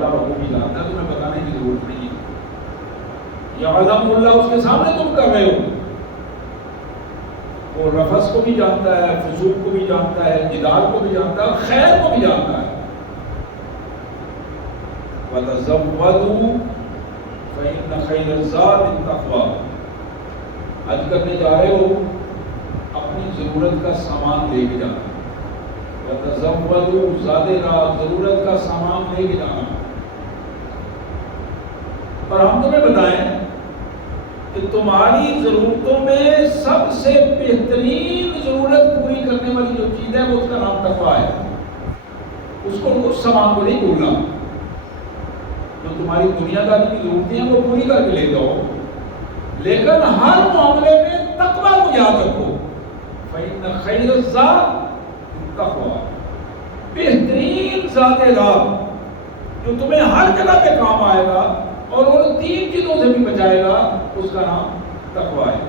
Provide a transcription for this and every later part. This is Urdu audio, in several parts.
کو بھی جانتا ہے، تمہیں بتانے کی ضرورت نہیں ہے. یعلم اللہ، اس کے سامنے تم کر رہے ہو. وہ رفث کو بھی جانتا ہے، فسوق کو بھی جانتا ہے، جدال کو بھی جانتا ہے، خیر کو بھی جانتا ہے. وَتَزَوَّدُوا فَإِنَّ خَيْرَ الزَّادِ التَّقْوَىٰ. حج کرنے جا رہے ہو، اپنی ضرورت کا سامان لے کے جانا. وَتَزَوَّدُوا، زیادہ رات ضرورت کا سامان لے کے جانا. اور ہم تمہیں بتائیں کہ تمہاری ضرورتوں میں سب سے بہترین ضرورت پوری کرنے والی جو چیز ہے وہ اس کا نام تقویٰ ہے. اس سامان کو نہیں بھولنا. جو تمہاری دنیا داری کی ضرورتیں ہیں وہ پوری کر کے لے جاؤ، لیکن ہر معاملے میں تقویٰ کو یاد رکھو. فَإِنَّ خَيْرَ الزَّادِ التَّقْوَىٰ. بہترین ذات راہ جو تمہیں ہر جگہ پہ کام آئے گا اور ان تین چیزوں سے بھی بچائے گا، اس کا نام تقویٰ ہے.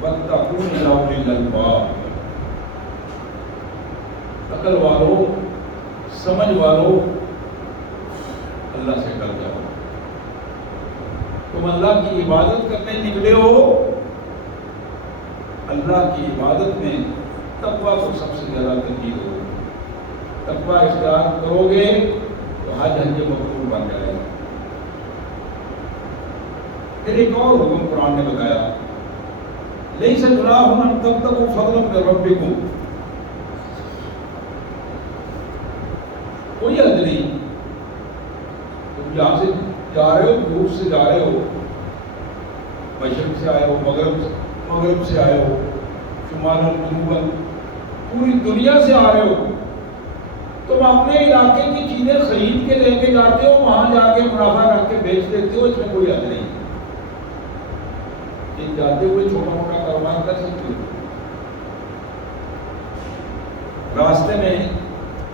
وَاتَّقُوا يَا أُولِي الْأَلْبَابِ. عقل والو، سمجھ والو، اللہ سے ڈر جاؤ. تم اللہ کی عبادت کرنے نکلے ہو، اللہ کی عبادت میں تقویٰ کو سب سے زیادہ ترجیح دو. تقویٰ اختیار کرو گے تو حج مقبول بن جائے گا. پھر ایک اور حکم قرآن نے بتایا، لیس جناح ان تبتغوا فضلا من ربکم. کوئی حد نہیں، تم یہاں سے جا رہے ہو، دور سے جا رہے ہو، مشرق سے آئے ہو، مغرب سے آئے ہو، شمال جنوباً، پوری دنیا سے آ رہے ہو. تم اپنے علاقے کی چیزیں خرید کے لے کے جاتے ہو، وہاں جا کے منافع رکھ کے بیچ دیتے ہو، اس میں کوئی حد نہیں. یہ جاتے ہوئے چھوٹا موٹا کاروبار کر سکتے ہو. راستے میں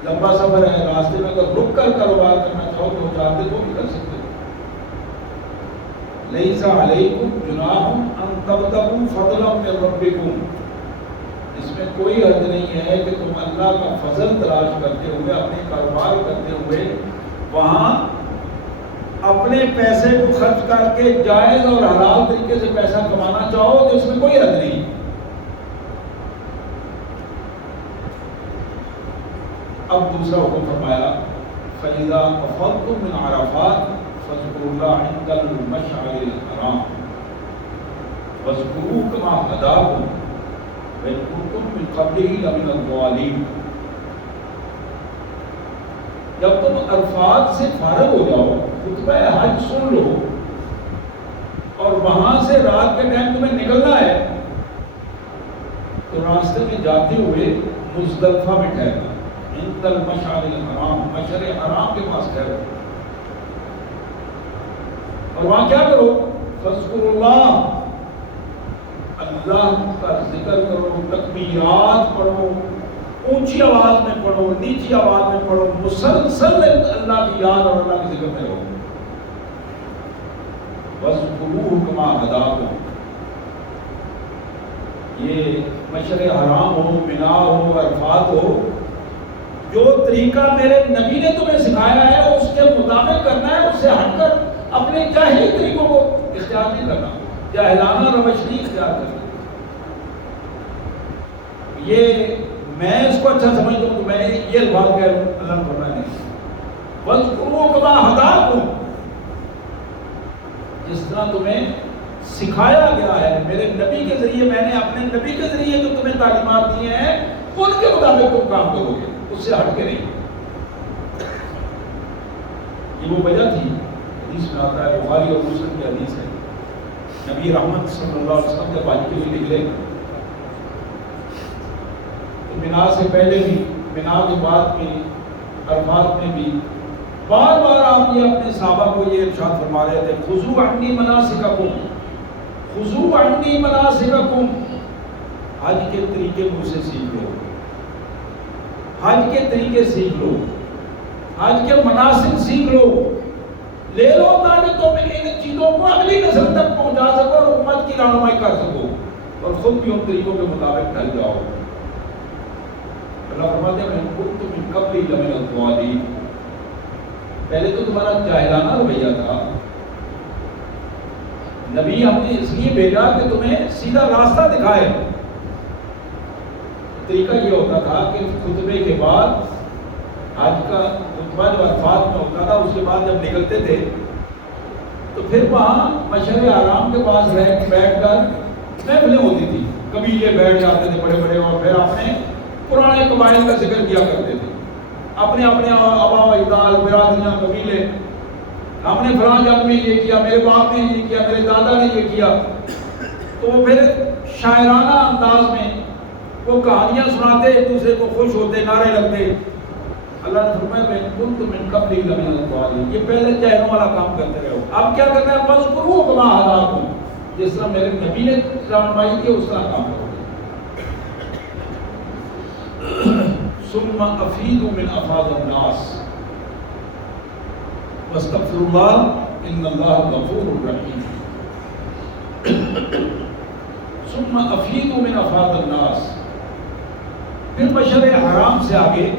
لمبا سفر ہے، راستے میں اگر رک کر کاروبار کرنا چاہو تو جاتے ہو بھی کر سکتے ہو. لیس علیکم جناح ان تبتغوا فضلا من ربکم. اس میں کوئی حد نہیں ہے کہ تم اللہ کا فضل تلاش کرتے ہوئے، اپنے کاروبار کرتے ہوئے وہاں اپنے پیسے کو خرچ کر کے جائز اور حلال طریقے سے پیسہ کمانا چاہو تو اس میں کوئی حد نہیں. اب دوسرا حکم فرمایا، فَإِذَا أَفَضْتُم مِّنْ عَرَفَاتٍ فَاذْكُرُوا اللَّهَ عِندَ الْمَشْعَرِ الْحَرَامِ وَاذْكُرُوهُ كَمَا هَدَاكُمْ وَإِن كُنتُم مِّن قَبْلِهِ لَمِنَ الضَّالِّينَ. جب تم عرفات سے فارغ ہو جاؤ، خطبہ حج سن لو اور وہاں سے رات کے ٹائم تمہیں نکلنا ہے تو راستے میں جاتے ہوئے مزدلفہ میں ٹھہرنا. عند المشعر الحرام، مشعر حرام کے پاس ٹھہرو اور وہاں کیا کرو؟ فاذکروا اللہ، اللہ کا ذکر کرو، تکبیرات پڑھو، اونچی آواز میں پڑھو، نیچی آواز میں پڑھو، مسلسل اللہ کی یاد اور اللہ کے ذکر میں رہو. وَاذْكُرُوهُ كَمَا هَدَاكُمْ. یہ مشعر حرام ہو، منا ہو، عرفات ہو، جو طریقہ میرے نبی نے تمہیں سکھایا ہے اس کے مطابق کرنا ہے. اس سے ہٹ کر اپنے جاہلی طریقوں کو اختیار نہیں کرنا، جاہلانہ روش نہیں اختیار کرنا. یہ میں اس کو اچھا سمجھتا ہوں تو میں نے یہ الفاظ کہہ رہا ہوں، اللہ فرمایا نہیں. وَاذْكُرُوا كَمَا هَدَاكُمْ. جس طرح تمہیں سکھایا گیا ہے میرے نبی کے ذریعے، میں نے اپنے نبی کے ذریعے جو تمہیں تعلیمات دیے ہیں ان کے مطابق تم کام کرو گے، اس سے ہٹ کے نہیں. یہ وہ وجہ تھی، حدیث میں آتا ہے، بخاری اور مسلم کی حدیث ہے، نبی رحمت صلی اللہ علیہ وسلم جب حج کے لیے نکلے تو منا سے پہلے بھی، منا کے بعد بھی، عرفات میں بھی بار بار آپ یہ اپنے صحابہ کو یہ ارشاد فرما رہے تھے، خذوا عنی مناسککم، خذوا عنی مناسککم. حج کے طریقے مجھ سے سیکھ لو، حج کے طریقے سیکھ لو، حج کے مناسک سیکھ لو، لے لو تاکہ تم ان چیزوں کو اگلی نسل تک پہنچا سکو اور امت کی رہنمائی کر سکو اور خود بھی ان طریقوں کے مطابق ڈھل جاؤ. اللہ فرماتے ہیں، من كنتم من قبل لمن الضالين. پہلے تو تمہارا جاہلانہ رویہ تھا. نبی ہم نے اس لیے بھیجا کہ تمہیں سیدھا راستہ دکھائے. طریقہ یہ ہوتا تھا کہ خطبے کے بعد آج کا خطبہ جو عرفات میں ہوتا تھا اس کے بعد جب نکلتے تھے تو پھر وہاں مشعر حرام کے پاس بیٹھ کر محفلیں ہوتی تھی. قبیلے بیٹھ جاتے تھے بڑے بڑے اور پھر اپنے پرانے قبائل کا ذکر کیا کرتے تھے. اپنے اپنے آبا و اجداد برادریاں قبیلے, ہم نے فلاں جنگ میں یہ کیا, میرے باپ نے یہ کیا, میرے دادا نے یہ کیا. تو وہ پھر شاعرانہ انداز میں وہ کہانیاں سناتے, ایک دوسرے کو خوش ہوتے, نعرے لگتے. اللہ نے فرمایا میں کنت من قبل لمن الضالین, یہ پہلے جہلوں والا کام کرتے رہو. اب کیا کرنا ہے, فاذکروا کما ہداکم, جس طرح میرے نبی نے رہنمائی کی اس طرح کام کرو. ثم افیضوا من افاض الناس واستغفروا اللہ ان اللہ غفور رحیم. ثم افیضوا من افاض الناس, پھر مشعر حرام سے آگے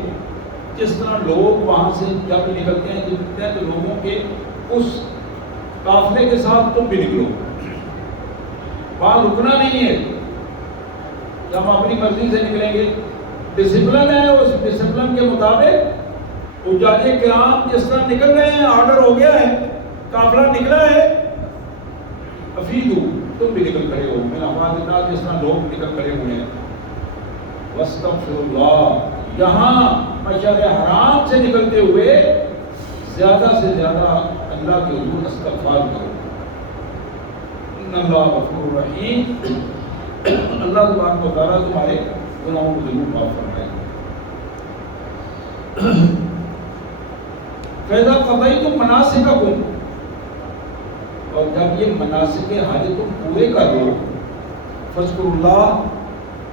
جس طرح لوگ وہاں سے جب نکلتے ہیں تو لوگوں کے اس قافلے کے ساتھ تم بھی نکلو. وہاں رکنا نہیں ہے کہ ہم اپنی مرضی سے نکلیں گے. ڈسپلن ہے, اس ڈسپلن کے مطابق حجاج کرام جس طرح نکل رہے ہیں, آرڈر ہو گیا ہے, قافلہ نکلا ہے, افیدو تم بھی نکل کھڑے ہو. میرا ہمارے ساتھ جس طرح لوگ نکل کھڑے ہوئے ہیں. واستغفر اللہ, یہاں مشعر حرام سے نکلتے ہوئے زیادہ سے زیادہ اللہ کے حضور استغفار کرو. ان اللہ غفور رحیم, اللہ تبارک و تعالیٰ تمہارے گناہوں کو ضرور معاف فرمائے. فَإِذَا قَضَيْتُم مَنَاسِكَكُمْ, اور جب یہ مناسک حج تم پورے کر لو, فاذکروا اللہ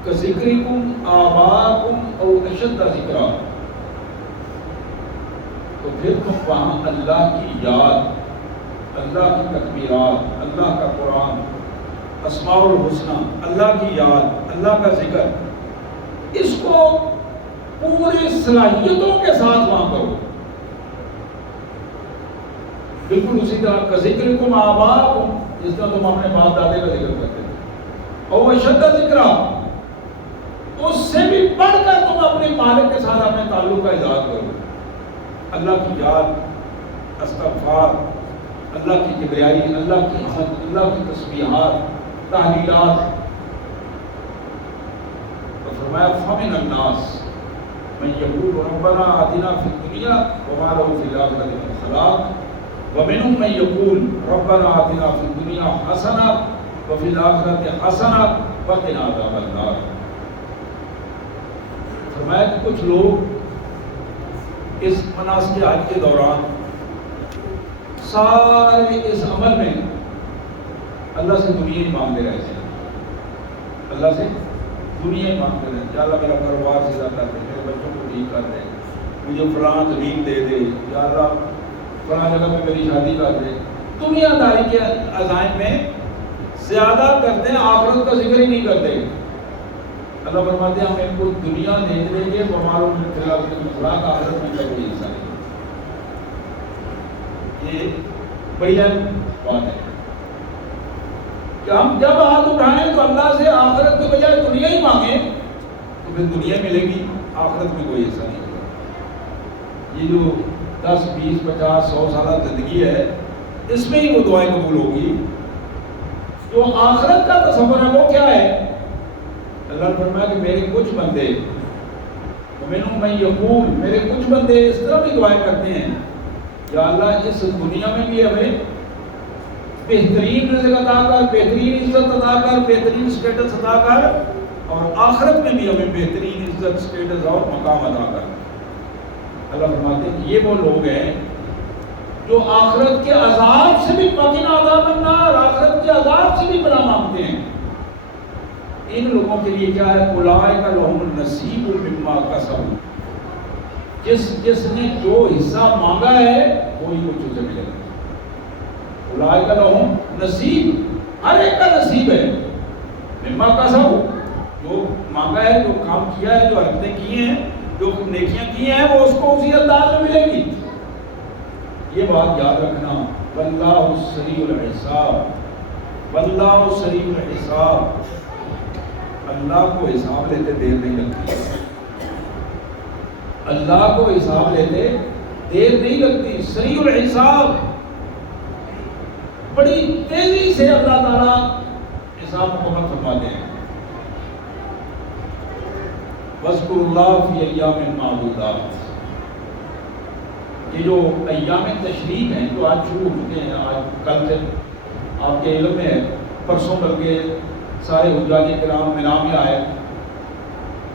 کذکرکم آباءکم او اشد ذکرا, تو پھر تم وہاں اللہ کی یاد, اللہ کی تکبیرات, اللہ کا قرآن, اسماء الحسنہ, اللہ کی یاد, اللہ کا ذکر, اس کو پوری صلاحیتوں کے ساتھ وہاں کرو. بالکل اسی طرح کا ذکر کم آباءکم, جس طرح تم اپنے باپ دادے کا ذکر کرتے تھے. اور اشد ذکرا, اس سے بھی بڑھ کر تم اپنے مالک کے ساتھ اپنے تعلق کا اظہار کرو. اللہ کی یاد, استغفار, اللہ کی کبریائی, اللہ کی حمد, اللہ کی تسبیحات, تحلیلات. تو فرمایا فَمِنَ النَّاسِ مَن يَقُولُ رَبَّنَا آتِنَا فِي الدُّنْيَا وَمَا لَهُ فِي الْآخِرَةِ مِنْ خَلَاقٍ وَمِنْهُم مَن يَقُولُ رَبَّنَا آتِنَا فِي الدُّنْيَا حَسَنَةً وَفِي الْآخِرَةِ حَسَنَةً وَقِنَا عَذَابَ النَّارِ. فرمایا کہ کچھ لوگ اس مناسک حج کے دوران سارے اس عمل میں اللہ سے دنیا ہی مانگتے رہتے ہیں. اللہ سے دنیا ہی مانگتے رہتے ہیں. یا اللہ میرا کاروبار سیدھا کر دے, میرے بچوں کو ٹھیک کر دے, مجھے فلاں زمین دے دے, یا اللہ فلاں جگہ پہ میری شادی کر دے. دنیا داری کے عزائم میں زیادہ کرتے ہیں, آخرت کا ذکر ہی نہیں کرتے. اللہ فرماتے ہیں ہم ان کو دنیا دے دیں گے, ہماروں میں فی الحال آخرت میں کا کوئی حصہ نہیں. یہ بڑی اہم بات ہے کہ ہم جب ہاتھ اٹھائیں تو اللہ سے آخرت کے بجائے دنیا ہی مانگیں تو پھر دنیا ملے گی, آخرت میں کوئی حصہ نہیں ہوگا. یہ جو 10, 20, 50, 100 سالہ زندگی ہے, اس میں ہی وہ دعائیں قبول ہوگی. جو آخرت کا تصور ہے وہ کیا ہے؟ اللہ نے فرمایا کہ میرے کچھ بندے, وَمِنْهُم مَن يَقُولُ, میرے کچھ بندے اس طرح بھی دعائیں کرتے ہیں, یا اللہ اس دنیا میں بھی ہمیں بہترین رزق عطا کر, بہترین عزت عطا کر, بہترین اسٹیٹس عطا کر, اور آخرت میں بھی ہمیں بہترین عزت, اسٹیٹس اور مقام عطا کر. اللہ فرماتے ہیں یہ وہ لوگ ہیں جو آخرت کے عذاب سے بھی وقنا عذاب النار, آخرت کے عذاب سے بھی پناہ مانگتے ہیں. ان لوگوں کے لیے کیا ہے؟ اولئک لہم النصیب مما کسبوا, جس نے جو حصہ مانگا ہے وہی کچھ اسے ملے گا. اولئک لہم نصیب, ہر ایک کا نصیب ہے. مما کسبوا, جو مانگا ہے, جو کام کیا ہے, جو حرکتیں کی ہیں, جو نیکیاں کی ہیں, وہ اس کو اسی انداز میں ملے گی. یہ بات یاد رکھنا، واللہ سریع الحساب، واللہ سریع الحساب، اللہ کو حساب لیتے دیر نہیں لگتی، اللہ کو حساب لیتے دیر نہیں لگتی، سریع الحساب، بڑی تیزی سے اللہ تعالیٰ حساب مکمل فرماتے ہیں۔ وَاذْكُرُوا اللَّهَ فِي أَيَّامٍ مَّعْدُودَاتٍ، یہ جو ایام تشریق ہیں جو آج شروع ہو چکے ہیں، آج کل سے آپ کے علم میں ہے، پرسوں بلکہ سارے حجاج کرام مینا میں آئے،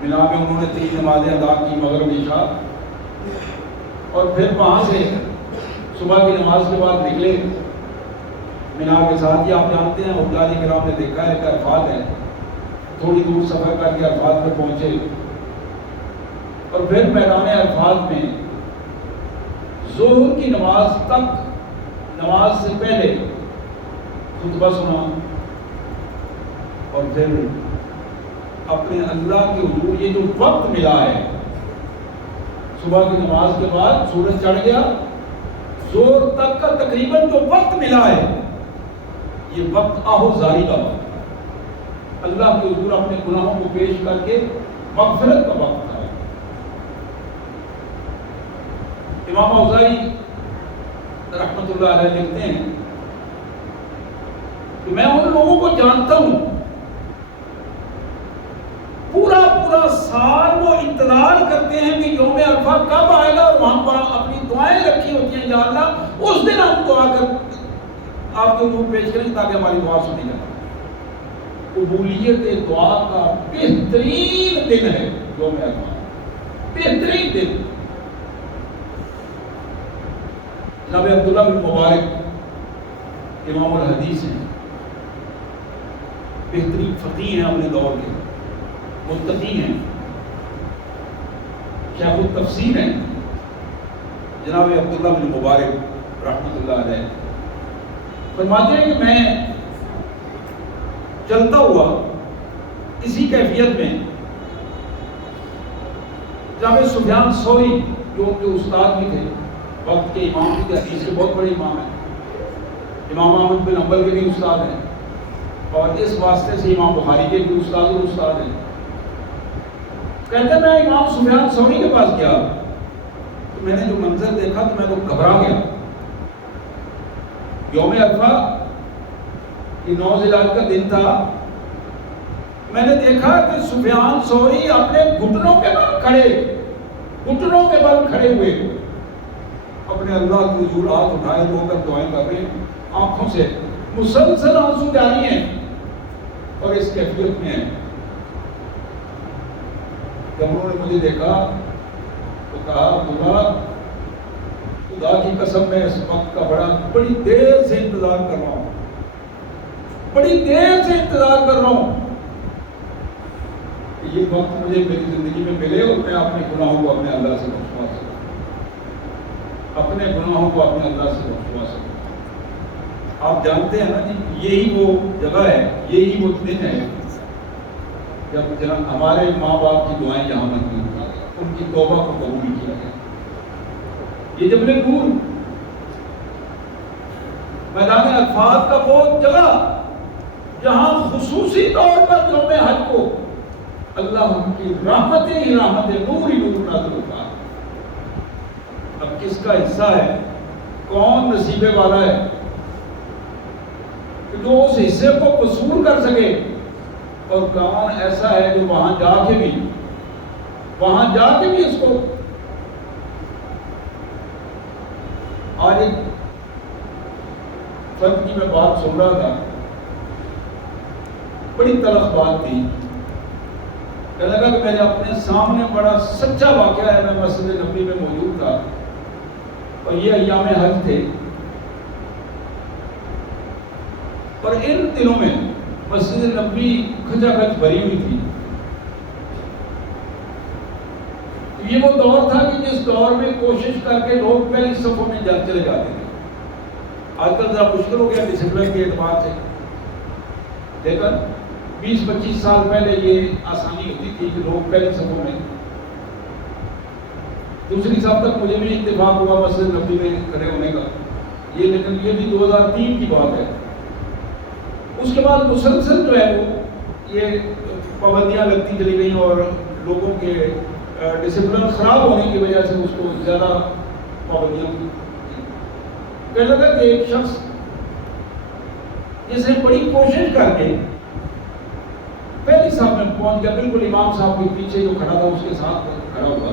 مینا میں انہوں نے 3 نمازیں ادا کی، مغرب عشاء، اور پھر وہاں سے صبح کی نماز کے بعد نکلے مینا کے ساتھ ہی۔ آپ جانتے ہیں حجاج کرام نے دیکھا ہے کہ عرفات ہے، تھوڑی دور سفر کر کے عرفات پہ پہنچے، اور پھر میدان عرفات میں ظہر کی نماز تک، نماز سے پہلے خطبہ سنا، اور پھر اپنے اللہ کے حضور یہ جو وقت ملا ہے، صبح کی نماز کے بعد سورج چڑھ گیا، زور تک کا تقریباً جو وقت ملا ہے، یہ وقت آہوزاری کا وقت، اللہ کے حضور اپنے گناہوں کو پیش کر کے مغفرت کا وقت تھا۔ امام اوزاعی رحمۃ اللہ علیہ لکھتے ہیں کہ میں ان لوگوں کو جانتا ہوں پورا سال وہ انتظار کرتے ہیں کہ یوم عرفہ کب آئے گا، اور وہاں پر اپنی دعائیں رکھی ہوتی ہیں، یا اللہ اس دن ہم دعا کر آپ کے حضور پیش کریں تاکہ ہماری دعا سنی جائے۔ قبولیت دعا کا بہترین دن ہے یوم عرفہ، بہترین دن۔ جناب عبداللہ بن مبارک امام الحدیث ہیں، بہترین فقیہ ہیں اپنے دور کے، متقی ہیں، شیخ التفسیر ہیں، جناب عبداللہ بن مبارک رحمۃ اللہ علیہ فرماتے ہیں کہ میں چلتا ہوا اسی کیفیت میں جناب سفیان ثوری جو ان کے استاد بھی تھے، وقت کے امام بھی تھے، حدیث کے بہت بڑے امام ہیں، امام احمد بن حنبل کے بھی استاد ہیں، اور اس واسطے سے امام بخاری کے بھی استاد ہیں۔ کہتے ہیں میں امام سفیان ثوری کے پاس گیا تو میں نے جو منظر دیکھا تو میں تو گھبرا گیا۔ یوم عرفہ یہ 9 ذی الحجہ کا دن تھا، میں نے دیکھا کہ سفیان ثوری اپنے گھٹنوں کے بل کھڑے ہوئے اپنے اللہ کے حضور ہاتھ اٹھائے رو کر دعائیں کر رہے ہیں، آنکھوں سے مسلسل آنسو جاری ہیں، اور اس کیفیت میں ہیں۔ جب انہوں نے مجھے دیکھا تو کہا خدا کی قسم میں اس وقت کا بڑی دیر سے انتظار کر رہا ہوں، بڑی دیر سے انتظار کر رہا ہوں کہ یہ وقت مجھے میری زندگی میں ملے اور میں اپنے گناہوں کو اپنے اللہ سے بخشوا سکوں، اپنے گناہوں کو اپنے اللہ سے بخشوا سکوں۔ آپ جانتے ہیں نا جی، یہی وہ جگہ ہے، یہی وہ دن ہے جب ہمارے ماں باپ کی دعائیں جہاں منظور ہوئی، ان کی توبہ کو قبول کیا گیا۔ یہ جبل نور میدان عرفات کا وہ جگہ جہاں خصوصی طور پر یوم حج کو اللہ ان کی رحمتیں ہی رحمتیں، نور ہی نور نازل ہوتا ہے۔ اب کس کا حصہ ہے، کون نصیبے والا ہے کہ جو اس حصے کو وصول کر سکے، اور کون ایسا ہے جو وہاں جا کے بھی اس کو۔ آج ایک فرد کی میں بات سن رہا تھا، بڑی تلخ بات تھی، کہنے لگا کہ میرے اپنے سامنے بڑا سچا واقعہ ہے، میں مسجد نبوی میں موجود تھا اور یہ ایام حج تھے، اور ان دنوں میں مسجد نبوی کھچا کھچ بھری ہوئی تھی۔ یہ وہ دور تھا کہ جس دور میں کوشش کر کے لوگ پہلی صفوں میں چلے جاتے تھے۔ آج کل ذرا مشکل ہو گیا ڈسپلن کے اعتبار سے، لیکن 20-25 سال پہلے یہ آسانی ہوتی تھی کہ لوگ پہلی صفوں میں، دوسری صف تک مجھے بھی اتفاق ہوا مسجد نبوی میں کھڑے ہونے کا۔ یہ لیکن یہ بھی 2003 کی بات ہے. اس کے بعد مسلسل جو ہے وہ یہ پابندیاں لگتی چلی گئیں اور لوگوں کے ڈسپلن خراب ہونے کی وجہ سے اس کو زیادہ پابندیاں کہنے لگا کہ ایک شخص جس نے بڑی کوشش کر کے پہلی صاحب میں پہنچ گیا, بالکل امام صاحب کے پیچھے جو کھڑا تھا اس کے ساتھ کھڑا ہوا.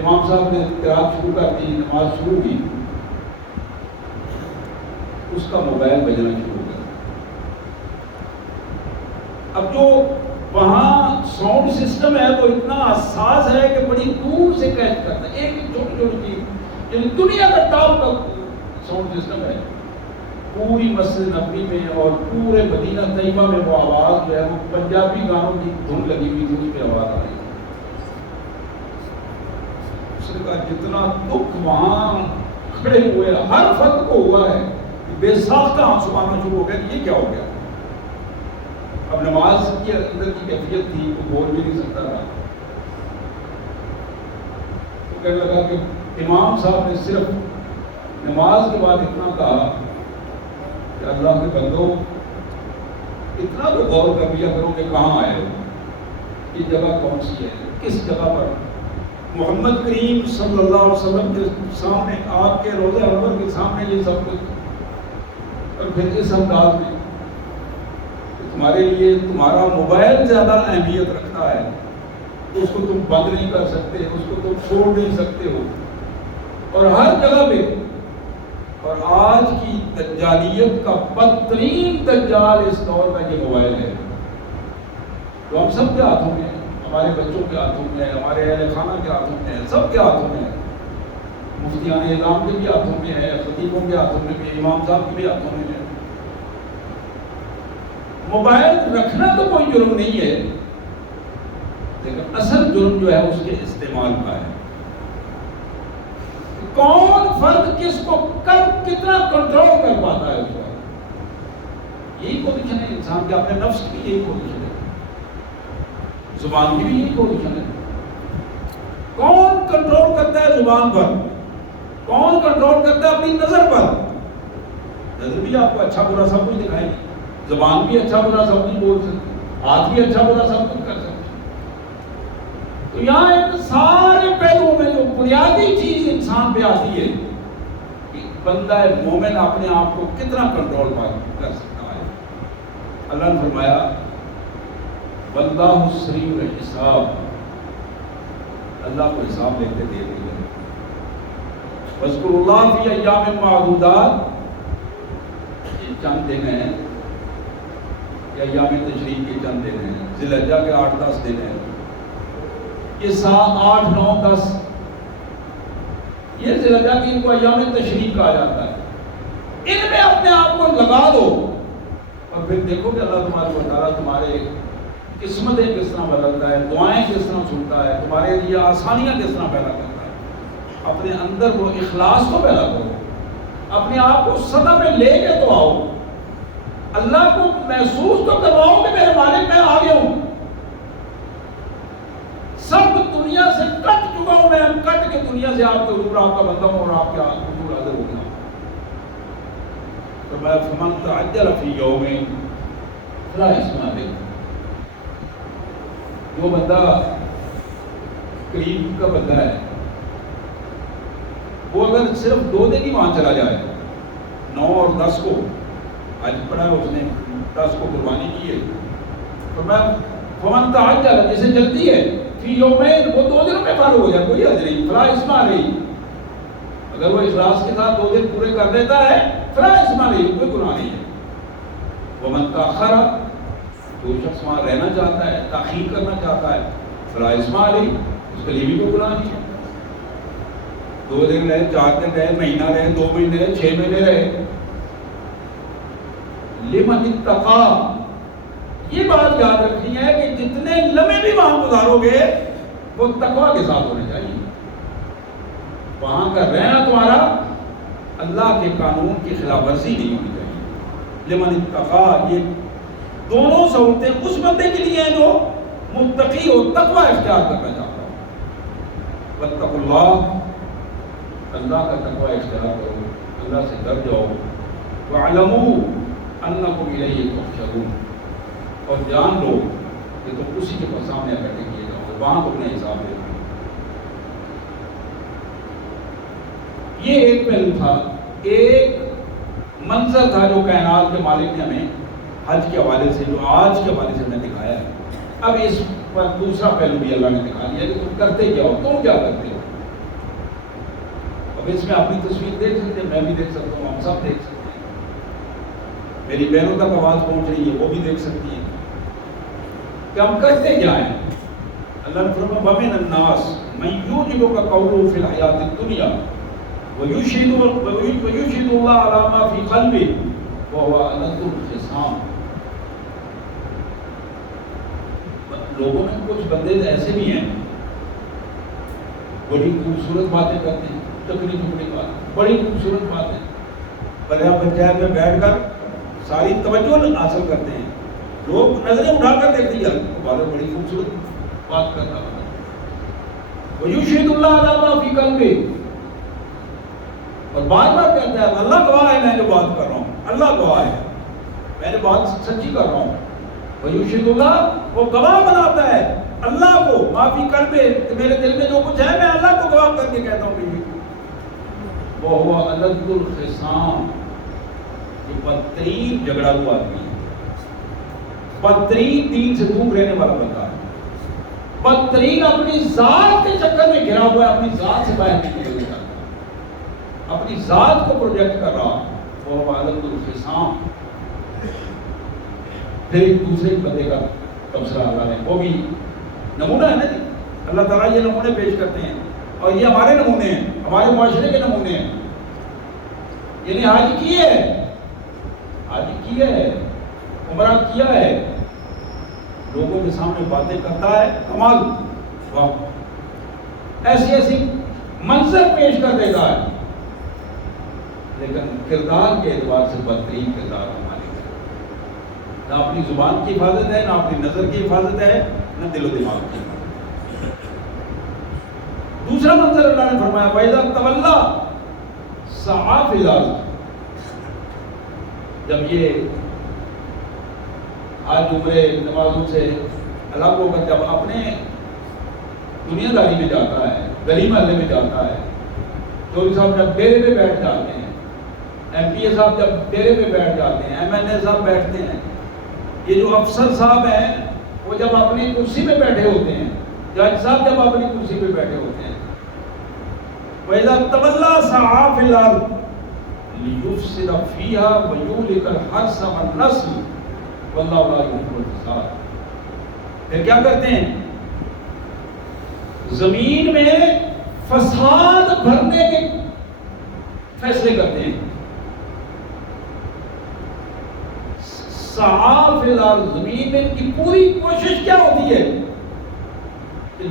امام صاحب نے قرات شروع کر دی, نماز شروع کی, اس کا موبائل بجنا شروع ہو گیا. اب جو وہاں ساؤنڈ سسٹم ہے وہ اتنا حساس ہے کہ بڑی دور سے کیچ کرتا ہے, ایک چھوٹی چھوٹی چیز, یعنی دنیا کا ٹاپ کا ساؤنڈ سسٹم ہے. پوری مسجد نبوی میں اور پورے مدینہ طیبہ میں وہ آواز جو ہے وہ پنجابی گانوں کی دھن لگی ہوئی تھی, اس پہ آواز آ رہی. اس نے کہا جتنا دکھ وہاں کھڑے ہوئے ہر فرد کو ہوا ہے, بے ساختہ آنسو آنا شروع ہو گیا کہ یہ کیا ہو گیا. اب نماز کے اندر کی کیفیت تھی, وہ بول بھی نہیں سکتا تھا. تو کہنے لگا کہ امام صاحب نے صرف نماز کے بعد اتنا کہا کہ اللہ کے بندو اتنا تو غور کر لیا کرو کہ کہاں آئے ہو, یہ جگہ کون سی ہے, کس جگہ پر. محمد کریم صلی اللہ علیہ وسلم کے سامنے, آپ کے روضہ انور کے سامنے یہ سب کچھ, اور پھر اس انداز میں تمہارے لیے تمہارا موبائل زیادہ اہمیت رکھتا ہے, اس کو تم بند نہیں کر سکتے, اس کو تم چھوڑ نہیں سکتے ہو. اور ہر جگہ پہ, اور آج کی دجالیت کا بدترین دجال اس دور میں یہ موبائل ہے, جو ہم سب کے ہاتھوں میں ہے, ہمارے بچوں کے ہاتھوں میں ہے, ہمارے اہل خانہ کے ہاتھوں میں ہے, سب کے ہاتھوں میں ہے, مفتیان اعظام کے بھی ہاتھوں میں ہے, خطیبوں کے ہاتھوں میں بھی, امام صاحب کے بھی ہاتھوں میں ہے. موبائل رکھنا تو کوئی جرم نہیں ہے, لیکن اصل جرم جو ہے اس کے استعمال کا ہے. کون فرد کس کو کب کتنا کنٹرول کر پاتا ہے, اس کو یہی پوزیشن ہے انسان کے, اپنے نفس کی یہی پوزیشن ہے, زبان کی بھی یہی پوزیشن ہے. کون کنٹرول کرتا ہے زبان پر, کون کنٹرول کرتا ہے اپنی نظر پر. نظر بھی آپ کو اچھا برا سب کچھ دکھائے گی, زبان بھی اچھا برا سب کچھ بول سکتی, ہاتھ بھی اچھا برا سب کچھ کر سکتی. تو یہاں ایک سارے پہلوؤں میں جو بنیادی چیز انسان پہ آتی ہے کہ بندہ مومن اپنے آپ کو کتنا کنٹرول کر سکتا ہے. اللہ نے فرمایا واللہ سریع الحساب, اللہ کو حساب لیتے دے رہی ہے. واذکروا اللہ فی ایام معدودات, یہ چند دن ہیں, یا ایام تشریق کے چند دن ہیں, ذی الحجہ کے 8-10 دن ہیں, یہ 7, 8, 9, 10 یہ ذی الحجہ کی ان کو ایام تشریق کہا جاتا ہے. ان میں اپنے آپ کو لگا دو اور پھر دیکھو کہ اللہ تبارک و تعالیٰ تمہارے قسمتیں کس طرح بدلتا ہے, دعائیں کس طرح سنتا ہے, تمہارے لیے آسانیاں کس طرح پیدا کرتا ہے. اپنے اندر وہ اخلاص کو پیدا کرو, اپنے آپ کو سطح پہ لے کے تو آؤ, اللہ کو محسوس تو کرواؤ کہ میرے مالک میں آ گیا ہوں, سب دنیا سے کٹ چکا ہوں, میں کٹ کے دنیا سے آپ کے حضور آپ کا بندہ ہوں اور آپ کے حضور حاضر ہو گیا. تو میں فمن تعجل فی یوم فلا اثم علیہ, جو بندہ قریب کا بندہ ہے وہ اگر صرف 2 دن ہی وہاں چلا جائے, 9 اور 10 کو, آج پڑھا ہے اس نے 10 کو قربانی کی ہے, تو میں فمن تعجل جسے جلدی ہے فی یومین, وہ 2 دنوں میں فارغ ہو جائے, کوئی حرج نہیں, فلا اثم علیہ. اگر وہ اخلاص کے ساتھ 2 دن پورے کر دیتا ہے فلا اثم علیہ, کوئی گناہ نہیں ہے. ومن تاخر, جو شخص وہاں رہنا چاہتا ہے, تاخیر کرنا چاہتا ہے, فلا اثم علیہ, اس کے لیے بھی کوئی گناہ نہیں ہے. 2 دن رہے, 4 دن رہے, مہینہ رہے, 2 مہینے رہے, 6 مہینے رہے. لمن اتقى, یہ بات یاد رکھنی ہے کہ جتنے لمحے بھی وہاں گزارو گے وہ تقویٰ کے ساتھ ہونے چاہیے. وہاں کا رہنا تمہارا اللہ کے قانون کی خلاف ورزی نہیں ہونی چاہیے. لمن اتقى, یہ دونوں سہولتیں اس بندے کے لیے ہیں جو متقی ہو, تقویٰ اختیار کرنا چاہتا ہے. واتقوا اللہ, اللہ کا تقوی اختیار کرو، اللہ سے ڈر جاؤ۔ وَاعْلَمُوا أَنَّكُمْ إِلَيْهِ تُحْشَرُونَ، اور جان لو کہ تم اسی کے سامنے اکٹھے کیے جاؤ گے، وہاں تم نے حساب دینا۔ یہ ایک پہلو تھا، ایک منظر تھا جو کائنات کے مالک نے ہمیں حج کے حوالے سے، جو آج کے حوالے سے ہمیں دکھایا ہے۔ اب اس پر دوسرا پہلو بھی اللہ نے دکھا دیا کہ تم کرتے کیا ہو، تم کیا کرتے ہو۔ اب اس میں اپنی تصویر دیکھ سکتے ہیں، میں بھی دیکھ سکتا ہوں، ہم سب دیکھ سکتے ہیں، میری بہنوں تک آواز پہنچ رہی ہے، وہ بھی دیکھ سکتی ہیں کہ ہم کرتے کیا ہیں۔ اللہ نے فرمایا وَمِنَ النَّاسِ مَن يُعْجِبُكَ قَوْلُهُ فِي الْحَيَاةِ الدُّنْيَا وَيُشْهِدُ اللَّهَ عَلَى مَا فِي قَلْبِهِ وَهُوَ أَلَدُّ الْخِصَامِ۔ لوگوں میں کچھ بندے ایسے بھی ہیں، بڑی خوبصورت باتیں کرتے ہیں، ٹکڑی ٹکڑی بات، بڑی خوبصورت باتیں، بڑا پنچایت میں بیٹھ کر ساری توجہ حاصل کرتے ہیں، لوگ نظریں اٹھا کر دیکھتے ہیں، والے بڑی خوبصورت بات کرتا ہے۔ وَيُشْهِدُ اللَّهَ عَلَى مَا فِي قَلْبِهِ، اور بار بار کہتا ہے اللہ گواہ ہے میں جو بات کر رہا ہوں، اللہ گواہ ہے میں جو بات سچی کر رہا ہوں۔ وَيُشْهِدُ اللَّهَ، وہ گواہ بناتا ہے اللہ کو، مَا فِي قَلْبِهِ، کہ میرے دل میں جو کچھ ہے میں اللہ کو گواہ کر کے کہتا ہوں کہ وَهُوَ أَلَدُّ الْخِصَامِ، یہ بدترین جھگڑالو آدمی ہے، بدترین دین سے دور رہنے والا بندہ ہے، بدترین اپنی ذات کے چکر میں گھرا ہوا ہے، اپنی ذات سے باہر نہیں نکلنے کا، اپنی ذات کو پروجیکٹ کر رہا۔ وَهُوَ أَلَدُّ الْخِصَامِ۔ پھر ایک دوسرے بندے کا تبصرہ اللہ نے، وہ بھی نمونہ ہے نا جی، اللہ تعالیٰ یہ نمونے پیش کرتے ہیں، اور یہ ہمارے نمونے ہیں، ہمارے معاشرے کے نمونے ہیں۔ یعنی حج کیے ہے، حج کیا ہے، عمرہ کیا ہے، لوگوں کے سامنے باتیں کرتا ہے، کمال، واہ، ایسی ایسی منظر پیش کر دیتا ہے، لیکن کردار کے اعتبار سے بدترین کردار ہمارے، نہ اپنی زبان کی حفاظت ہے، نہ اپنی نظر کی حفاظت ہے، نہ دل و دماغ کی حفاظت۔ دوسرا منظر اللہ نے فرمایا وَإِذَا تَوَلَّى سَعَىٰ فِي الْأَرْضِ، جب یہ حج عمرے نمازوں سے الگ ہو کر جب اپنے دنیا داری میں جاتا ہے، گلی محلے میں جاتا ہے، چودھری صاحب جب ڈیرے پہ بیٹھ جاتے ہیں، ایم پی اے صاحب جب ڈیرے پہ بیٹھ جاتے ہیں، ایم این اے صاحب بیٹھتے ہیں، یہ جو افسر صاحب ہیں وہ جب اپنی کرسی پہ بیٹھے ہوتے ہیں، جج صاحب جب اپنی کرسی پہ بیٹھے ہوتے ہیں، وَإِذَا تَوَلَّى سَعَىٰ فِي الْأَرْضِ لِيُفْسِدَ فِيهَا وَيُهْلِكَ الْحَرْثَ وَالنَّسْلَ وَاللَّهُ لَا يُحِبُّ الْفَسَادَ۔ پھر کیا کرتے ہیں؟ زمین میں فساد بھرنے کے فیصلے کرتے ہیں۔ سعیٰ فی الارض، زمین میں ان کی پوری کوشش کیا ہوتی ہے؟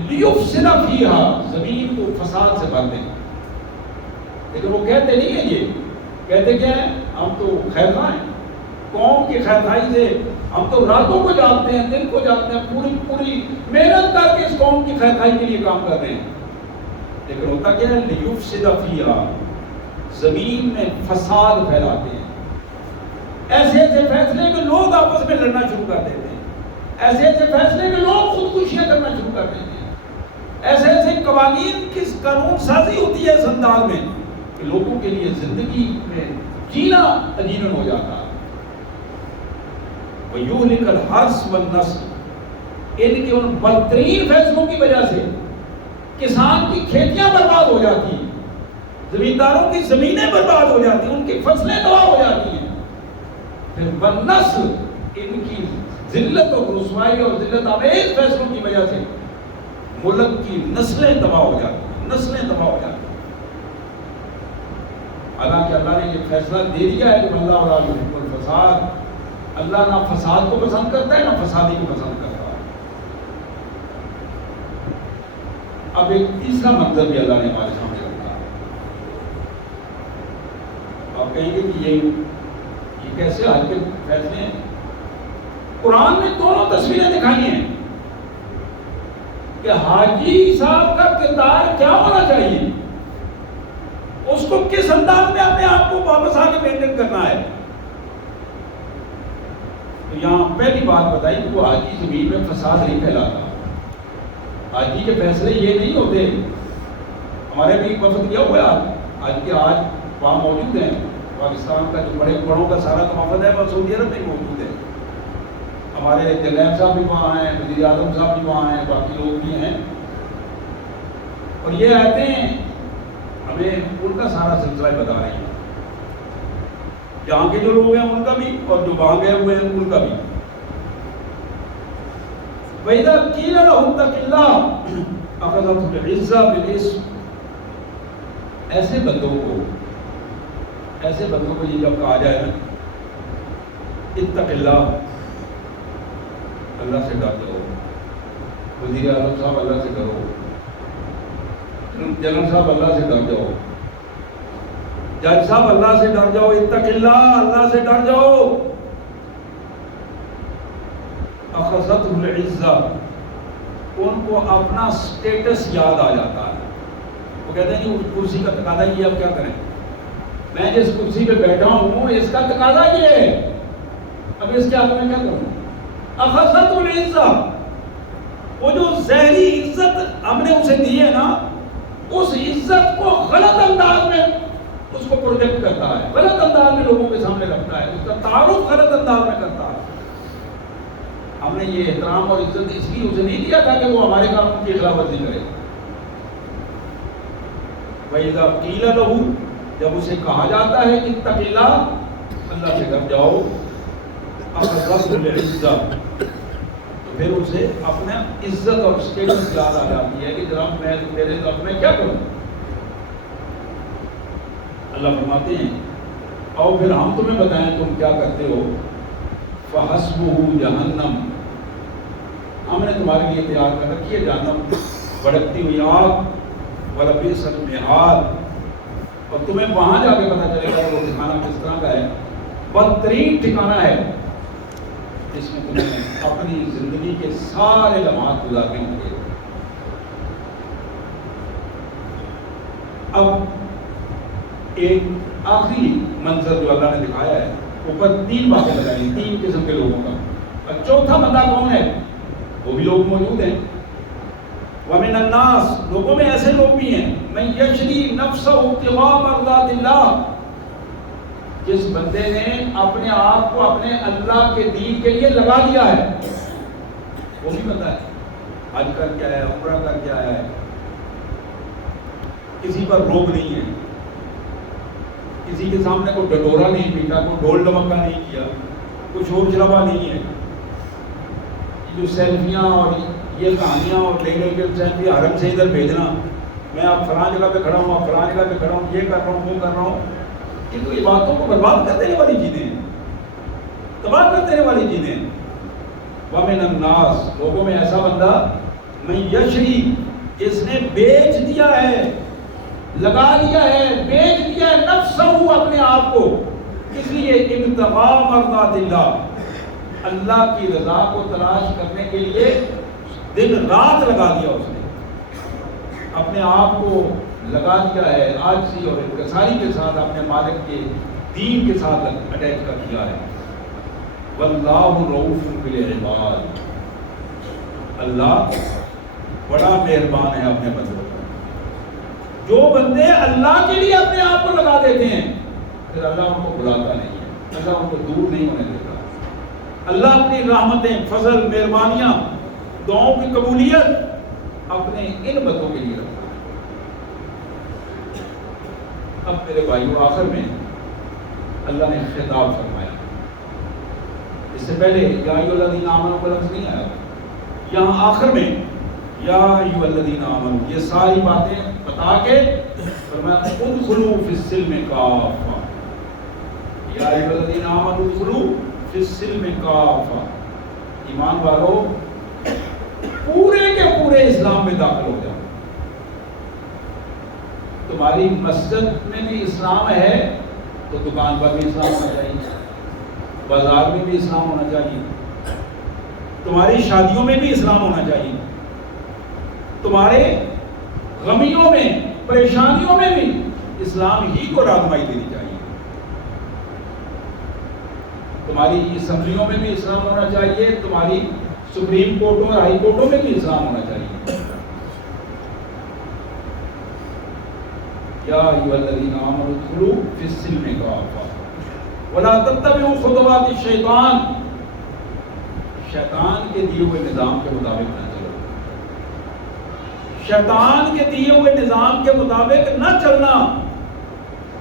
لیفسد فیہا، زمین کو فساد سے بھر دیں۔ لیکن وہ کہتے نہیں ہیں، یہ کہتے کیا ہیں؟ ہم تو خیر خواہ ہیں، قوم کی خیر خواہی سے ہم تو راتوں کو جاگتے ہیں، دن کو جاگتے ہیں، پوری محنت کر کے اس قوم کی خیر خواہی کے لیے کام کر رہے ہیں۔ لیکن ہوتا کیا ہے؟ لیفسد فیہا، زمین میں فساد پھیلاتے ہیں، ایسے ایسے فیصلے میں لوگ آپس میں لڑنا شروع کر دیتے ہیں، ایسے ایسے فیصلے میں لوگ خودکشیاں کرنا شروع کر دیتے ہیں، ایسے ایسے قوانین کی قانون سازی ہوتی ہے اس انداز میں کہ لوگوں کے لیے زندگی میں جینا اجیرن ہو جاتا ہے۔ وَيُهْلِكَ الْحَرْثَ وَالنَّسْلَ، ان کے ان بدترین فیصلوں کی وجہ سے کسان کی کھیتیاں برباد ہو جاتی ہیں، زمینداروں کی زمینیں برباد ہو جاتی ہیں، ان کی فصلیں تباہ ہو جاتی ہیں۔ پھر والنسل، ان کی ذلت اور رسوائی اور ذلت آمیز فیصلوں کی وجہ سے ملک کی نسلیں تباہ ہو جاتی ہیں، نسلیں تباہ ہو جاتی ہیں۔ حالانکہ اللہ نے یہ فیصلہ دے دیا ہے کہ اللہ لا یحب الفساد، اللہ نہ فساد کو پسند کرتا ہے نہ فسادی کو پسند کرتا ہے۔ اب ایک تیسرا منظر بھی اللہ نے ہمارے سامنے رکھا۔ آپ کہیں گے کہ یہ کیسے حج کے فیصلے ہیں؟ قرآن میں دونوں تصویریں دکھائی ہیں کہ حاجی صاحب کا کردار کیا ہونا چاہیے۔ کو کس انداز میں اپنے آپ کو واپس آ کے مینٹین کرنا ہے. تو یہاں پہلی بات بتائی کہ وہ حاجی زمین میں فساد نہیں پھیلاتا. حاجی کے فیصلے یہ نہیں ہوتے. ہمارے بھی وفد کیا ہوا ہے آج کے آج وہاں موجود ہیں. پاکستان کا جو بڑے بڑوں کا سارا وفد ہے وہ سعودی عرب میں موجود ہے. ہمارے جنید صاحب بھی وہاں ہیں, وزیر اعظم صاحب بھی وہاں ہیں, باقی لوگ بھی ہیں. اور یہ آتے ہیں ہمیں ان کا سارا سلسلہ بتا رہے ہیں, یہاں کے جو لوگ ہیں ان کا بھی اور جو وہاں گئے ہوئے ہیں ان کا بھی. وَإِذَا قِيلَ لَهُ اتَّقِ اللَّهَ أَخَذَتْهُ الْعِزَّةُ بِالْإِثْمِ. ایسے بندوں کو یہ جب کہا جائے نا اتق اللہ, اللہ سے ڈر جاؤ. وزیر اعظم صاحب اللہ سے ڈرو, جنرل صاحب اللہ سے ڈر جاؤ, جج صاحب اللہ سے ڈر جاؤ, اتق اللہ, اللہ سے ڈر جاؤ. اخذتہ العزہ, ان کو اپنا سٹیٹس یاد آ جاتا ہے. وہ کہتے ہیں جی اس کرسی کا تقاضا یہ, اب کیا کریں, میں جس کرسی پہ بیٹھا ہوں اس کا تقاضا یہ ہے, اب اس کے آگے میں کیا کروں. اخذتہ العزہ, وہ جو ظاہری عزت ہم نے اسے دی ہے نا, اس عزت کو غلط انداز میں اس کو پروجیکٹ کرتا ہے, غلط انداز میں لوگوں کے سامنے رکھتا ہے, اس کا تعارف غلط انداز میں کرتا ہے. ہم نے یہ احترام اور عزت اس لیے اسے نہیں دیا تھا کہ وہ ہمارے قانون کی خلاف ورزی کرے. وَإِذَا قِيلَ لَهُ, جب اسے کہا جاتا ہے کہ اتق اللہ, اللہ سے ڈر جاؤ, اخذتہ العزہ, تو پھر اسے اپنا عزت اور اسٹیٹس یاد آ جاتی ہے کہ جناب میں تیرے رب میں کیا کروں. اللہ فرماتے ہیں اور پھر ہم تمہیں بتائیں تم کیا کرتے ہو. فحسبہ جہنم, ہم نے تمہارے لیے تیار کر رکھی ہے جہنم, بھڑکتی ہوئی آگ. وَلَبِئْسَ الْمِہَادُ, اور تمہیں وہاں جا کے پتہ چلے گا وہ ٹھکانہ کس طرح کا ہے. بدترین ٹھکانہ ہے جس میں تمہیں اپنی زندگی کے سارے لمحات گزارنے ہوں گے. اب ایک آخری منظر جو اللہ نے دکھایا ہے, اوپر 3 باتیں لگائی, 3 قسم کے لوگوں کا. اور چوتھا بندہ کون ہے, وہ بھی لوگ موجود ہیں. وَمِنَ النَّاسِ, لوگوں میں ایسے لوگ بھی ہیں, مَن يَشْرِي نَفْسَهُ ابْتِغَاءَ مَرْضَاتِ اللَّهِ, جس بندے نے اپنے آپ کو اپنے اللہ کے دین کے لیے لگا دیا ہے. وہ بھی بندہ ہے, حج کر کے آیا, عمرہ کر کے آیا ہے, کسی پر روک نہیں ہے, کسی کے سامنے کوئی ڈڈورا نہیں پیٹا, کوئی ڈھول ڈمکا نہیں کیا, کوئی شور شرابہ نہیں ہے. جو سیلفیاں اور یہ کہانیاں اور لے کے سیلفی حرم سے ادھر بھیجنا, میں اب فلاں جگہ پہ کھڑا ہوں, اب فلاں جگہ پہ کھڑا ہوں, یہ کر رہا ہوں, وہ کر رہا ہوں, یہ تو عبادتوں کو برباد کر دینے والی چیزیں ہیں, تباہ کر دینے والی چیزیں ہیں. وَمِنَ النَّاسِ, لوگوں میں ایسا بندہ, مَن يَشْرِي, جس نے بیچ دیا ہے, لگا دیا ہے, بیچ دیا ہے نفسہ, اپنے آپ کو, اس لیے ابتغاء مرضات اللہ, اللہ کی رضا کو تلاش کرنے کے لیے دن رات لگا دیا. اس نے اپنے آپ کو لگا دیا ہے عاجزی اور انکساری کے ساتھ, اپنے مالک کے دین کے ساتھ اٹیچ کر دیا ہے. واللہ رؤوف بالعباد, اللہ بڑا مہربان ہے اپنے بندوں پر. جو بندے اللہ کے لیے اپنے آپ کو لگا دیتے ہیں, پھر اللہ ان کو بلاتا نہیں ہے, اللہ ان کو دور نہیں ہونے دیتا. اللہ اپنی رحمتیں, فضل, مہربانیاں, دعاؤں کی قبولیت اپنے ان بندوں کے لیے رکھتا ہے. اب میرے بھائیوں, آخر میں اللہ نے خطاب فرمایا. اس سے پہلے یا ایھا الذین آمنوا کا لفظ نہیں آیا, یہاں آخر میں یا ایھا الذین آمنوا, یہ ساری باتیں بتا کے فرمایا ادخلوا فی السلم کافہ. یا ایھا الذین آمنوا ادخلوا فی السلم کافہ, ایمان والو پورے کے پورے اسلام میں داخل ہو جاؤ. تمہاری مسجد میں بھی اسلام ہے تو دکان پر بھی اسلام ہونا چاہیے, بازار میں بھی اسلام ہونا چاہیے, تمہاری شادیوں میں بھی اسلام ہونا چاہیے, تمہارے غمیوں میں, پریشانیوں میں بھی اسلام ہی کو رہنمائی دینی چاہیے. تمہاری اسمبلیوں میں بھی اسلام ہونا چاہیے, تمہاری سپریم کورٹوں اور ہائی کورٹوں میں بھی اسلام ہونا چاہیے. یا ایھا الذین آمنوا ادخلوا فی السلم کافۃ ولا تتبعوا خطوات الشیطان. شیطان کے دیے ہوئے نظام کے مطابق نہ چلو, شیطان کے دیے ہوئے نظام کے مطابق نہ چلنا.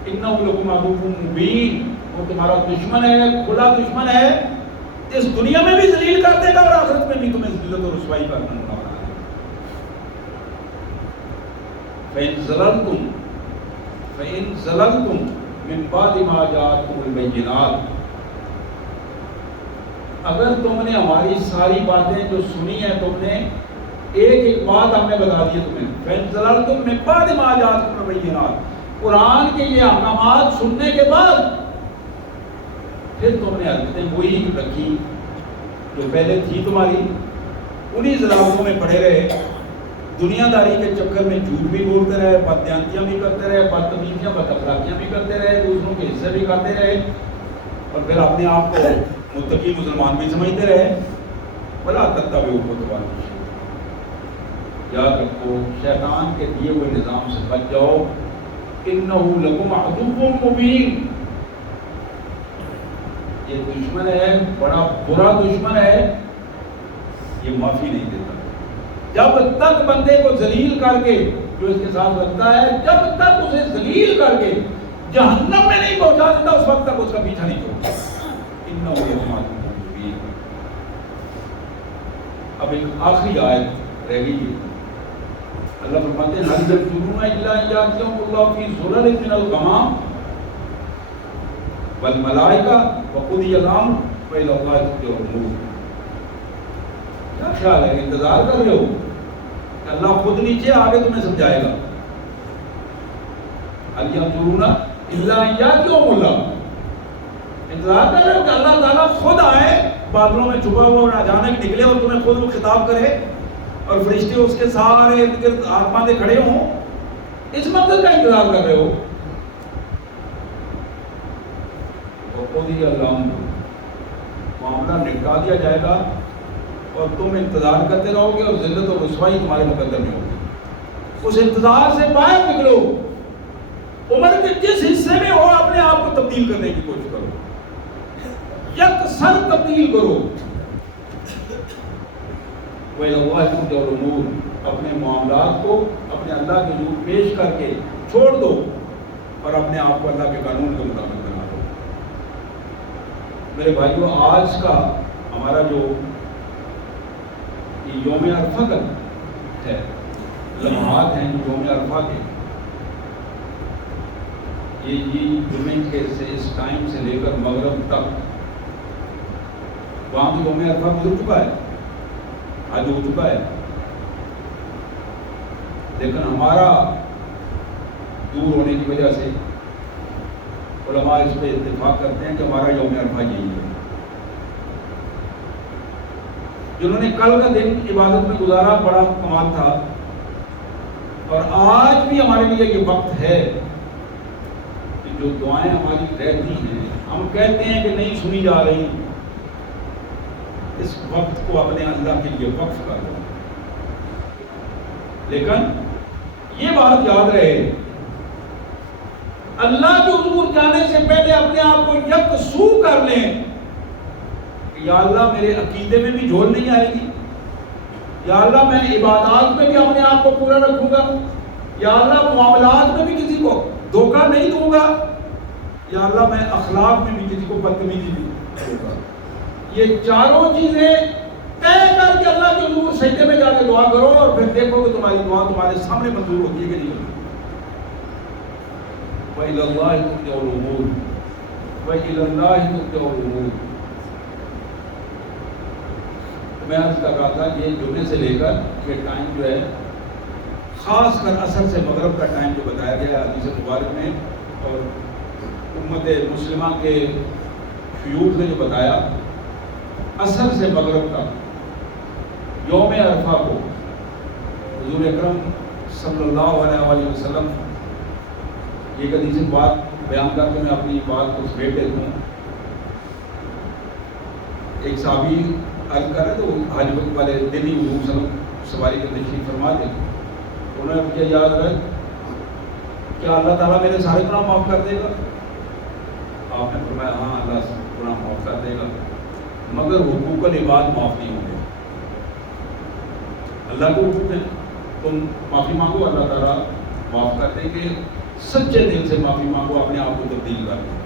انہ لکم عدو مبین, وہ تمہارا دشمن ہے, کھلا دشمن ہے, اس دنیا میں بھی ذلیل کر دے گا اور آخرت میں بھی تمہیں ذلت اور رسوائی کا نمونہ بنا دے گا. فَإِن زَلَلْتُمْ مِن بَعْدِ مَا جَاءَتْكُمُ الْبَيِّنَاتُ, اگر تم نے ہماری ساری باتیں جو سنی ہیں, تم نے ایک ایک بات ہم نے بتا دی تمہیں. فَإِن زَلَلْتُمْ مِن بَعْدِ مَا جَاءَتْكُمُ الْبَيِّنَاتُ, قرآن کے یہ احکامات سننے کے بعد پھر تم نے حرکتیں وہی رکھی جو پہلے تھی تمہاری, انہی ضلالتوں میں پڑے رہے, دنیا داری کے چکر میں جھوٹ بھی بولتے رہے, بددیانتیاں بھی کرتے رہے, بدتمیزیاں بد اخلاقیاں بھی کرتے رہے, دوسروں کے حصے بھی کھاتے رہے, اور پھر اپنے آپ کو متقی مسلمان بھی سمجھتے رہے. بلا تتبعوا خطوات الشیطان, یاد رکھو شیطان کے دیے ہوئے نظام سے بچ جاؤ. انہ لکم عدو مبین, یہ دشمن ہے, بڑا برا دشمن ہے, یہ معافی نہیں دیتا. جب تک بندے کو ذلیل کر کے, جو اس کے ساتھ لگتا ہے, جب تک اسے ذلیل کر کے جہنم میں نہیں پہنچا دیتا, اس وقت تک اس کا پیچھا نہیں چھوڑتا. انہ لکم عدو مبین. اب ایک آخری آیت رہ گئی. اللہ فرماتے ہیں هل ينظرون الا ان ياتيهم الله في ظلل من الغمام والملائکہ وقضی الامر والى الله ترجع الامور. کیا خیال ہے, انتظار کر رہے ہو کہ اللہ خود نیچے آگے تمہیں سمجھائے گا؟ هل ينظرون الا ان ياتيهم الله, انتظار کر رہے ہو کہ اللہ تعالیٰ خود آئے, بادلوں میں چھپا ہوا اور اچانک نکلے اور تمہیں خود وہ خطاب کرے اور فرشتے اس کے سارے ارد گرد ہاتھ باندھے کھڑے ہوں؟ اس منظر کا انتظار کر رہے ہو؟ وقضی الامر, معاملہ نپٹا دیا جائے گا اور تم انتظار کرتے رہو گے اور ذلت اور رسوائی تمہارے مقدر میں ہوگی. اس انتظار سے باہر نکلو, عمر کے جس حصے میں ہو اپنے آپ کو تبدیل کرنے کی کوشش کرو, یکسر تبدیل کرو. وَإِلَى اللَّهِ تُرْجَعُ الْأُمُورُ, اپنے معاملات کو اپنے اللہ کے حضور پیش کر کے چھوڑ دو اور اپنے آپ کو اللہ کے قانون کے مطابق بنا دو. میرے بھائیو, آج کا ہمارا جو یوم عرفہ کا ہے, لمحات ہیں یوم عرفہ کے, یہ جمعے کے سے اس ٹائم سے لے کر مغرب تک وہاں بھی یوم عرفہ گزر چکا ہے, آج ہو چکا ہے, لیکن ہمارا دور ہونے کی وجہ سے علماء اس پہ اتفاق کرتے ہیں کہ ہمارا یوم عرفہ یہی ہے. جنہوں نے کل کا دن عبادت میں گزارا بڑا کمال تھا, اور آج بھی ہمارے لیے یہ وقت ہے کہ جو دعائیں ہماری رہتی ہیں, ہم کہتے ہیں کہ نہیں سنی جا رہی, اس وقت کو اپنے اللہ کے لیے وقف کر دو. لیکن یہ بات یاد رہے, اللہ کے حضور جانے سے پہلے اپنے آپ کو یکسو کر لیں کہ یا اللہ میرے عقیدے میں بھی جھول نہیں آئے گی, یا اللہ میں عبادات میں بھی اپنے آپ کو پورا رکھوں گا, یا اللہ معاملات میں بھی کسی کو دھوکہ نہیں دوں گا, یا اللہ میں اخلاق میں بھی کسی کو بدتمیزی نہیں دوں گا. یہ چاروں چیزیں طے کر کے اللہ کے حضور سجدے میں جا کے دعا کرو, اور پھر دیکھو کہ تمہاری دعا تمہارے سامنے منظور ہوتی ہے کہ نہیں ہوتی. وَإِلَى اللَّهِ تُرْجَعُ الْأُمُورُ وَإِلَى اللَّهِ تُرْجَعُ الْأُمُورُ. میں عرض کر رہا تھا یہ جمعے سے لے کر یہ ٹائم جو ہے, خاص کر عصر سے مغرب کا ٹائم جو بتایا گیا ہے حدیث مبارک میں, اور امت مسلمہ کے شیوخ نے جو بتایا, عصر سے مغرب تک یوم عرفہ کو حضور اکرم صلی اللہ علیہ وسلم ایک حدیث بات بیان کر کے میں اپنی بات کو سمیٹ دیتا ہوں. ایک صحابی عرض کر رہے تو حج والے دن ہی حضور صلی اللہ علیہ وسلم سواری کے تشریف فرما دیں. انہوں نے کیا یاد رکھ کیا اللہ تعالیٰ میرے سارے گناہ معاف کر دے گا؟ آپ نے فرمایا ہاں اللہ گناہ معاف کر دے گا مگر حقوق العباد معاف نہیں ہوں گے. اللہ کو حقوق ہے تم معافی مانگو اللہ تعالیٰ معاف کر دیں گے. سچے دل سے معافی مانگو, اپنے آپ کو تبدیل کر دیں.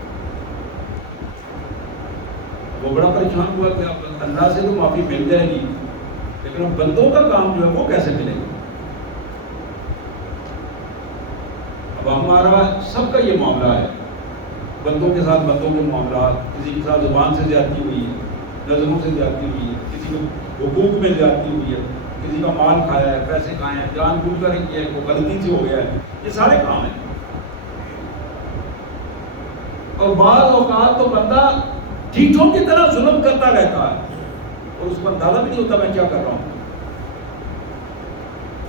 وہ بڑا پریشان ہوا کہ اللہ سے تو معافی مل جائے گی لیکن بندوں کا کام جو ہے وہ کیسے ملے گا؟ اب ہمارا سب کا یہ معاملہ ہے, بندوں کے ساتھ بندوں کے معاملات, کسی کے ساتھ زبان سے زیادتی ہوئی ہے, نظروں سے زیادتی ہوئی ہے, کسی کو حقوق میں زیادتی ہوئی ہے, کسی کا مال کھایا ہے, پیسے کھائے ہیں, جان بوجھ کر کیا ہے, کوئی غلطی سے ہو گیا ہے. یہ سارے کام ہیں. اور بعض اوقات تو بندہ ڈھیٹوں کی طرح ظلم کرتا رہتا ہے اور اس کو اندازہ بھی نہیں ہوتا میں کیا کر رہا ہوں.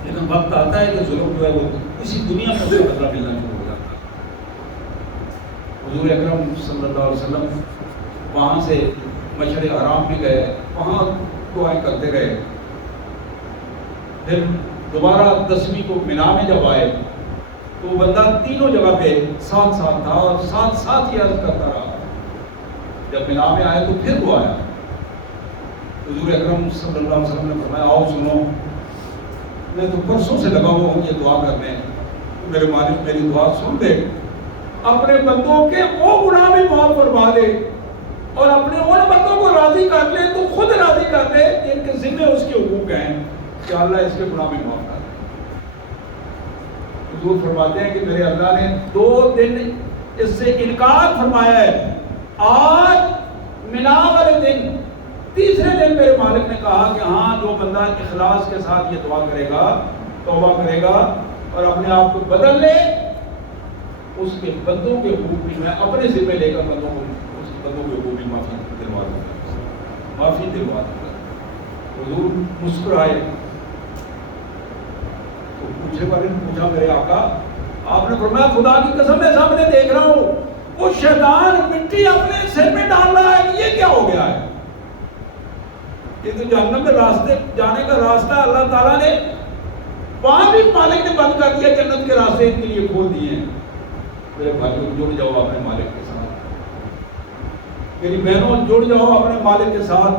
لیکن وقت آتا ہے کہ ظلم جو ہے وہ اسی دنیا میں سے بدلہ ملنا شروع ہو جاتا ہے. حضور اکرم صلی اللہ علیہ وسلم وہاں سے مشعر حرام میں گئے, وہاں دعائیں کرتے رہے. پھر دوبارہ 10ویں کو مینا میں جب آئے تو وہ بندہ تینوں جگہ پہ ساتھ ساتھ تھا اور ساتھ ساتھ ہی عرض کرتا رہا. جب مینا میں آئے تو پھر وہ آیا. حضور اکرم صلی اللہ علیہ وسلم نے فرمایا آؤ سنو, میں تو برسوں سے لگا ہوا ہوں یہ دعا کرنے, میرے مالک میری دعا سن دے, اپنے بندوں کے وہ گناہ بھی معاف فرما دے اور اپنے ان بندوں کو راضی کر لے تو خود راضی کر لے جن کے ذمہ اس کے حقوق ہیں کہ اللہ اس کے گناہ بھی معاف کر دے. حضور فرماتے ہیں کہ میرے اللہ نے 2 دن اس سے انکار فرمایا ہے. آج مینا والے دن تیسرے دن میرے مالک نے کہا کہ ہاں جو بندہ اخلاص کے ساتھ یہ دعا کرے گا, توبہ کرے گا اور اپنے آپ کو بدل لے, اس کے بندوں کے حقوق بھی میں اپنے ذمہ لے کر بندوں کو اس کے بندوں کے حقوق بھی معافی دلوا دوں گا. حضور مسکرائے تو پوچھے والے نے پوچھا میرے آقا, آپ نے فرمایا خدا کی قسم میں سامنے دیکھ رہا ہوں وہ شیطان مٹی اپنے سر میں ڈال رہا ہے, یہ کیا ہو گیا ہے؟ یہ تو جہنم کے راستے جانے کا راستہ اللہ تعالیٰ نے وہاں بھی مالک نے بند کر دیا, جنت کے راستے ان کے لیے کھول دیے ہیں. میرے بھائیوں جڑ جاؤ اپنے مالک کے ساتھ, میری بہنوں جڑ جاؤ اپنے مالک کے ساتھ,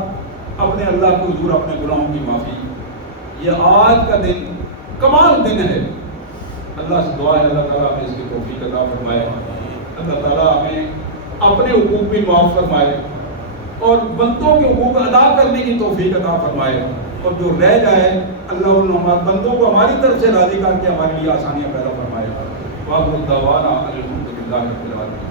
اپنے اللہ کے حضور اپنے گناہوں کی معافی. یہ آج کا دن کمال دن ہے. اللہ سے دعا ہے اللہ تعالیٰ ہمیں اس کی توفیق عطا فرمائے, اللہ تعالیٰ ہمیں اپنے حقوق بھی معاف فرمائے اور بندوں کے حقوق ادا کرنے کی توفیق عطا فرمائے, اور جو رہ جائے اللہ ان بندوں کو ہماری طرف سے راضی کر کے ہمارے لیے آسانیاں پیدا فرمائے. وآخر دعوانا الحمد للہ رب العالمین.